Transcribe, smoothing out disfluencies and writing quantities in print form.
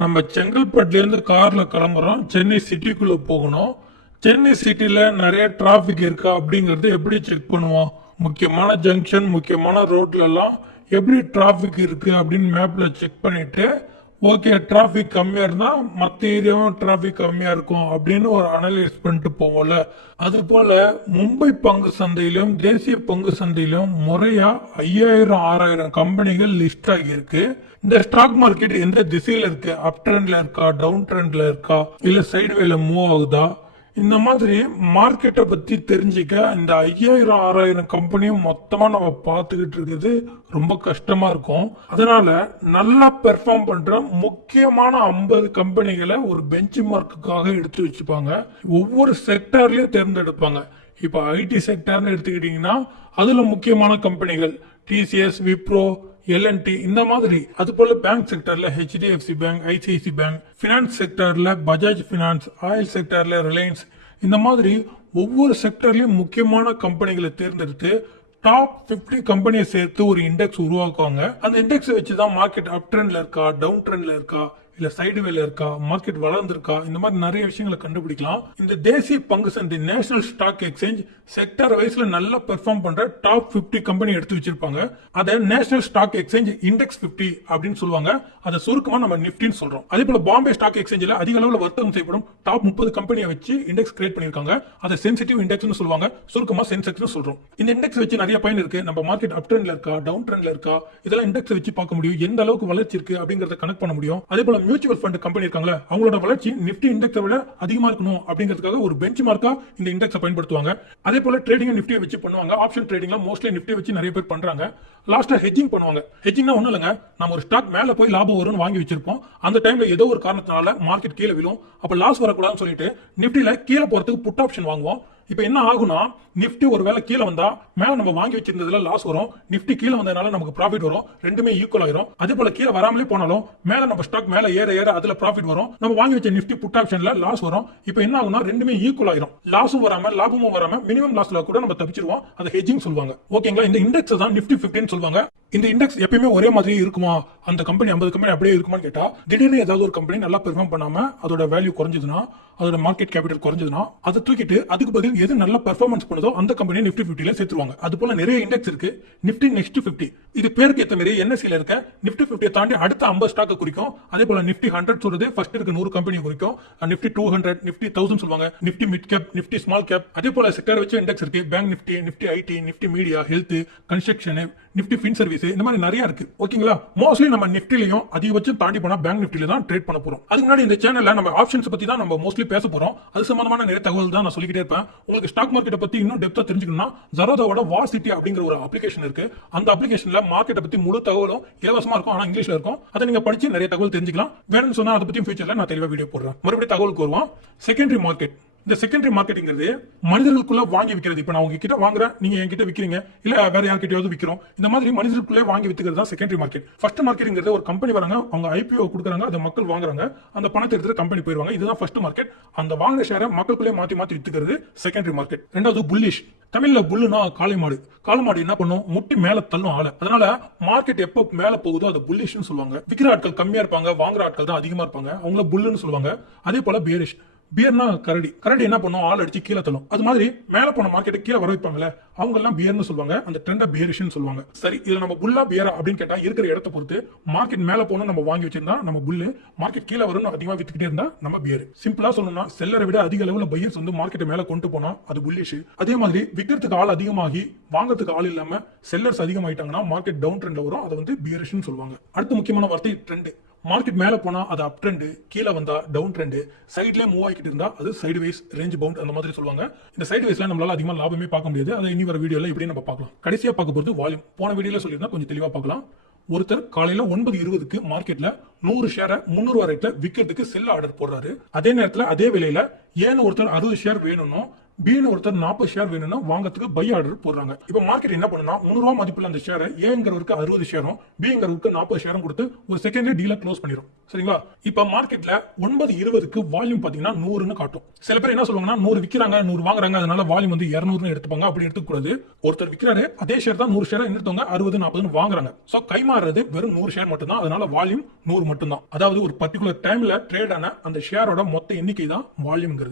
நம்ம செங்கல்பட்டுலேருந்து காரில் கிளம்புறோம். சென்னை சிட்டிக்குள்ளே போகணும். சென்னை சிட்டியில் நிறைய டிராஃபிக் இருக்கா அப்படிங்கிறது எப்படி செக் பண்ணுவோம்? முக்கியமான ஜங்ஷன், முக்கியமான ரோட்லலாம் எப்படி டிராஃபிக் இருக்குது அப்படின்னு மேப்பில் செக் பண்ணிவிட்டு, ஓகே டிராஃபிக் கம்மியாக இருந்தால் மற்ற ஏரியாவும் டிராஃபிக் கம்மியாக இருக்கும் அப்படின்னு ஒரு அனலைஸ் பண்ணிட்டு போவோம்ல. அதுபோல் மும்பை பங்கு சந்தையிலும் தேசிய பங்கு சந்தையிலும் முறையாக 5000 6000 கம்பெனிகள் லிஸ்ட் ஆகியிருக்கு. இந்த ஸ்டாக் மார்க்கெட் எந்த திசையில இருக்கு? அப் ட்ரெண்ட்ல இருக்கா, டவுன் ட்ரெண்ட்ல இருக்கா, இல்ல சைடுவேல மூவ் ஆகுதா? இந்த மாதிரி மார்க்கெட்டை பத்தி தெரிஞ்சுக்க இந்த 5000 6000 கம்பெனியும் மொத்தமா நம்ம பார்த்துக்கிட்டு இருக்குது ரொம்ப கஷ்டமா இருக்கும். அதனால நல்லா பெர்ஃபார்ம் பண்ற முக்கியமான 50 கம்பெனிகளை ஒரு பெஞ்ச் மார்க்குக்காக எடுத்து வச்சுப்பாங்க. ஒவ்வொரு செக்டார்லயும் தேர்ந்தெடுப்பாங்க. இப்போ ஐடி செக்டார்னு எடுத்துக்கிட்டீங்கன்னா அதுல முக்கியமான கம்பெனிகள் டிசிஎஸ், விப்ரோ, எல்என்டி இந்த மாதிரி. அது போல பேங்க் செக்டர்ல HDFC bank, ICICI bank, finance செக்டர்ல பஜாஜ் பினான்ஸ், ஆயில் செக்டர்ல ரிலையன்ஸ், இந்த மாதிரி ஒவ்வொரு செக்டர்லயும் முக்கியமான கம்பெனிகளை தேர்ந்தெடுத்து டாப் 50 கம்பெனியை சேர்த்து ஒரு இண்டெக்ஸ் உருவாக்குவாங்க. அந்த இண்டெக்ஸை வச்சுதான் மார்க்கெட் அப் ட்ரெண்ட்ல இருக்கா, டவுன் ட்ரெண்ட்ல இருக்கா, இல்ல சைடு வேல இருக்கா, மார்க்கெட் வளர்ந்துருக்கா, இந்த மாதிரி நிறைய விஷயங்களை கண்டுபிடிக்கலாம். இந்த தேசிய பங்கு சந்தை நேஷனல் ஸ்டாக் எக்ஸ்சேஞ்ச் செக்டர் வைஸ்ல நல்லா பெர்ஃபார்ம் பண்ற டாப் 50 கம்பெனி எடுத்து வச்சிருப்பாங்க. அதை நேஷனல் ஸ்டாக் எக்ஸ்சேஞ்ச் இண்டெக்ஸ் 50 அப்படின்னு சொல்லுவாங்க. அதை சுருக்கமா நம்ம நிஃப்டின்னு சொல்றோம். அதே போல பாம்பே ஸ்டாக் எக்ஸ்சேஞ்சில் அதிக அளவில் வர்த்தகம் செய்யப்படும் டாப் 30 கம்பெனியை வச்சு இண்டெக்ஸ் கிரியேட் பண்ணிருக்காங்க. அதை சென்சிட்டிவ் இண்டெக்ஸ்னு சொல்லுவாங்க, சுருக்கமா சென்செக்ஸ்னு சொல்றோம். இந்த இண்டெக்ஸ் வச்சு நிறைய பயன் இருக்கு. நம்ம மார்க்கெட் அப் ட்ரெண்ட்ல இருக்கா, டவுன் ட்ரெண்ட்ல இருக்கா, இதெல்லாம் இண்டெக்ஸ் வச்சு பார்க்க முடியும். எந்த அளவுக்கு வளர்ச்சி இருக்கு அப்படிங்கறத கனெக்ட் பண்ண முடியும். அதே போல மியூச்சுவல் ஃபண்ட் கம்பெனி இருக்காங்களா, அவங்களோட வளர்ச்சி நிஃப்டி இண்டெக்ஸை விட அதிகமா இருக்கணும் அப்படிங்கிறதுக்காக ஒரு பெஞ்ச் மார்க்கா இந்த இண்டெக்ஸை பயன்படுத்துவாங்க. அதே போல ட்ரேடிங் நிஃப்டியை வச்சு பண்ணுவாங்க. ஆப்ஷன் ட்ரேடிங்ல மோஸ்ட்லி நிஃப்டி வச்சு நிறைய பேர் பண்றாங்க. லாஸ்டா ஹெட்ஜிங் பண்ணுவாங்க. ஹெட்ஜிங்னா ஒண்ணும் இல்லைங்க, நம்ம ஒரு ஸ்டாக் மேல போய் லாபம் வரும்னு வாங்கி வச்சிருப்போம். அந்த டைம்ல ஏதோ ஒரு காரணத்தினால மார்க்கெட் கீழே விழும். அப்ப லாஸ் வரக்கூடாதுன்னு சொல்லிட்டு நிஃப்டில கீழே போறதுக்கு புட் ஆப்ஷன் வாங்குவோம். இப்ப என்ன ஆகும்னா, நிஃப்டி ஒருவேளை கீழே வந்தா மேல நம்ம வாங்கி வச்சிருந்ததுல லாஸ் வரும், நிஃப்டி கீழே வந்ததுனால நமக்கு ப்ராஃபிட் வரும். ரெண்டுமே ஈக்குவல் ஆயிரும். அதே போல கீழே வராமலே போனாலும் மேல நம்ம ஸ்டாக் மேல ஏற ஏற அதுல ப்ராஃபிட் வரும். நம்ம வாங்கி வச்ச நிஃப்டி புட் ஆப்ஷன்ல லாஸ் வரும். இப்போ என்ன ஆகும்னா ரெண்டுமே ஈக்குவல் ஆயிரும். லாஸும் வராம லாபமும் வராம மினிமம் லாஸ்ல கூட நம்ம தப்பிச்சிருவோம். அது ஹெட்ஜிங் சொல்லுவாங்க. ஓகேங்களா? இந்த இண்டெக்ஸ் தான் நிஃப்டி 50 சொல்லுவாங்க. இந்த இண்டெக்ஸ் எப்பயுமே ஒரே மாதிரி இருக்குமா? அந்த கம்பெனி 50 கம்பெனி அப்படியே இருக்குமான்னு கேட்டா, திடீர்னு ஏதாவது ஒரு கம்பெனி நல்லா பெர்ஃபார்ம் பண்ணாம அதோட வேல்யூ குறைஞ்சதுன்னா, அதோட மார்க்கெட் கேபிட்டல் குறைஞ்சதுன்னா, அதை தூக்கிட்டு அதுக்கு பதில் எது நல்ல பெர்ஃபார்மன்ஸ் பண்ணுதோ அந்த கம்பெனி நிஃப்டி 50ல சேர்த்துருவாங்க. அது போல நிறைய இண்டெக்ஸ் இருக்கு. நிஃப்டி நெக்ஸ்ட் 50 இது பேருக்கு ஏற்ற மாதிரி என்எஸ்சில இருக்க நிஃப்டி 50 தாண்டி அடுத்த 50 ஸ்டாக் குறிக்கும். அதே போல நிஃப்டி 100 சொல்றது ஃபர்ஸ்ட் இருக்க 100 கம்பெனி குறிக்கும். நிஃப்டி 200, நிஃப்டி 1000 சொல்லுவாங்க. Nifty mid cap, Nifty small cap. அதே போல செக்டர் வச்சு இண்டெக்ஸ் இருக்கு. Bank Nifty, Nifty IT, Nifty media, health, construction, Nifty fin service, இந்த மாதிரி நிறைய இருக்கு. ஓகேங்களா? மோஸ்ட்லி நம்ம நிஃப்டிலையும் அதிகபட்சம் தாண்டி போனா பேங்க் நிஃப்டில தான் ட்ரேட் பண்ண போறோம். அதுக்கு முன்னாடி இந்த சேனல்ல நம்ம ஆப்ஷன்ஸ் பத்தி தான் நம்ம மோஸ்ட்லி பேச போறோம். அது சம்பந்தமான நிறைய தகவல் தான் நான் சொல்லிக்கிட்டே இருப்பேன். உங்களுக்கு ஸ்டாக் மார்க்கெட்டை பத்தி இன்னும் டெப்தா தெரிஞ்சுக்கணும்னா ஜரோதாவோட வார் சிட்டி அப்படிங்கிற ஒரு அப்ளிகேஷன் இருக்கு. அந்த அப்ளிகேஷன்ல மார்க்கெட்டை பத்தி முழு தகவலும் இலவசமா இருக்கும். ஆனா இங்கிலீஷ்ல இருக்கும். அதை நீங்க படிச்சு நிறைய தகவல் தெரிஞ்சுக்கலாம். வேணும்னு சொன்னா அதை பத்தி ஃபியூச்சர்ல நான் தெளிவா வீடியோ போடுறேன். மறுபடியும் தகவலுக்கு வருவோம். Secondary market. இந்த செகண்டரி மார்க்கெட்டிங்கிறது மனிதர்களுக்குள்ள வாங்கி விற்கிறது. இப்ப நான் உங்ககிட்ட வாங்குறேன், நீங்க என்கிட்ட விக்கிறீங்க, இல்ல வேற யார்கிட்டயாவது விக்கிறோம். இந்த மாதிரி மனிதர்களுக்குள்ளே வாங்கி வித்துக்கிறது தான் செகண்டரி மார்க்கெட். ஃபர்ஸ்ட் மார்க்கெட்டிங்கிறது ஒரு கம்பெனி வராங்க, அவங்க ஐபிஓ கொடுக்குறாங்க, அதை மக்கள் வாங்குறாங்க, அந்த பணத்தை எடுத்துட்டு கம்பெனி போயிருவாங்க. இதுதான் ஃபர்ஸ்ட் மார்க்கெட். அந்த வாங்கின ஷேரை மக்களுக்குள்ளே மாத்தி மாத்தி வித்துக்கிறது செகண்டரி மார்க்கெட். ரெண்டாவது புல்லிஷ். தமிழ்ல புல்லுனா காளை மாடு. காளை மாடு என்ன பண்ணும்? முட்டி மேல தள்ளும் ஆள. அதனால மார்க்கெட் எப்போ மேல போகுதோ அது புல்லிஷ்னு சொல்லுவாங்க. விக்கிற ஆட்கள் கம்மியா இருப்பாங்க, வாங்குற ஆட்கள் தான் அதிகமா இருப்பாங்க, அவங்கள புல்லுன்னு சொல்லுவாங்க. அதே போல பேரிஷ். பியர்னா கரடி. கரடி என்ன பண்ணும்? ஆள் அடிச்சு கீழே தள்ளும். அது மாதிரி மேல போன மார்க்கெட்டை கீழே வர வைப்பாங்களே, அவங்க எல்லாம் பியர்னு சொல்லுவாங்க. அந்த ட்ரெண்ட பியரிஷ்னு சொல்லுவாங்க. சரி, இதுல நம்ம புல்லா பியரா அப்படின்னு கேட்டா இருக்கிற இடத்தை பொறுத்து. மார்க்கெட் மேல போனோம் நம்ம வாங்கி வச்சிருந்தா நம்ம புல்லு, மார்க்கெட் கீழே வரும் அதிகமா வித்துக்கிட்டே இருந்தா நம்ம பியர். சிம்பிளா சொல்லணும்னா செல்லரை விட அதிக அளவுல பையர்ஸ் வந்து மார்க்கெட்டை மேல கொண்டு போனா அது புல்லிஷ். அதே மாதிரி விக்கிறதுக்கு ஆள் அதிகமாகி வாங்கறதுக்கு ஆள் இல்லாம செல்லர்ஸ் அதிகமாயிட்டாங்கன்னா மார்க்கெட் டவுன் ட்ரெண்ட்ல வரும். அதை வந்து பியரிஷ்னு சொல்லுவாங்க. அடுத்த முக்கியமான வார்த்தை ட்ரெண்ட். மார்க்கெட் மேல போனா அது அப் ட்ரெண்ட், கீழே வந்தா டவுன் ட்ரெண்ட், சைட்ல மூவ் ஆகிட்டு இருந்தா அது சைடு வைஸ், ரேஞ்ச் பவுண்ட், அந்த மாதிரி சொல்லுவாங்க. இந்த சைடு வைஸ்ல நம்மளால அதிகமா லாபமே பார்க்க முடியாது. அதை இனி வர வீடியோல இப்படி நம்ம பார்க்கலாம். கடைசியா பார்க்க போறது வால்யூம். போன வீடியோல சொல்லியிருந்தா கொஞ்சம் தெளிவா பார்க்கலாம். ஒருத்தர் காலையில 9:20க்கு மார்க்கெட்ல 100 ஷேரை 300 ரேட்ல விற்கிறதுக்கு செல்ல ஆர்டர் போடுறாரு. அதே நேரத்தில் அதே விலையில ஏன் ஒருத்தர் 60 ஷேர் வேணும்னோ பின்னு ஒருத்தர் 40 ஷேர் வேணும்னா வாங்கறதுக்கு பை ஆர்டர் போடுறாங்க. இப்போ மார்க்கெட் என்ன பண்ணுனா 300 ரூபாய் மதிப்புள்ள அந்த ஷேரை ஏங்கிறவருக்கு 60 ஷேரும் பிங்கிறவருக்கு 40 ஷேரும் கொடுத்து ஒரு செகண்டே டீல க்ளோஸ் பண்ணிரும். சரிங்களா? இப்போ மார்க்கெட்ல 9:20க்கு வால்யூம் பாத்தீங்கன்னா 100ன்னு காட்டும். சில பேர் என்ன சொல்லுவாங்கன்னா 100 விக்கிறாங்க 100 வாங்குறாங்க, அதனால வால்யூம் வந்து 200ன்னு எடுத்துப்பாங்க. அப்படி எடுத்துக்க கூடாது. ஒருத்தர் விக்கிறாரு, அதே ஷேர் தான் 100 ஷேரா எடுத்தவங்க 60 40ன்னு வாங்குறாங்க. சோ கைமாறுறது வெறும் 100 ஷேர் மட்டும் தான். அதனால வால்யூம் 100 மட்டும் தான். அதாவது ஒரு பர்టిక్యులர் டைம்ல ட்ரேட் ஆன அந்த ஷேரோட மொத்த எண்ணிக்கை தான் வால்யூம்ங்கிறது.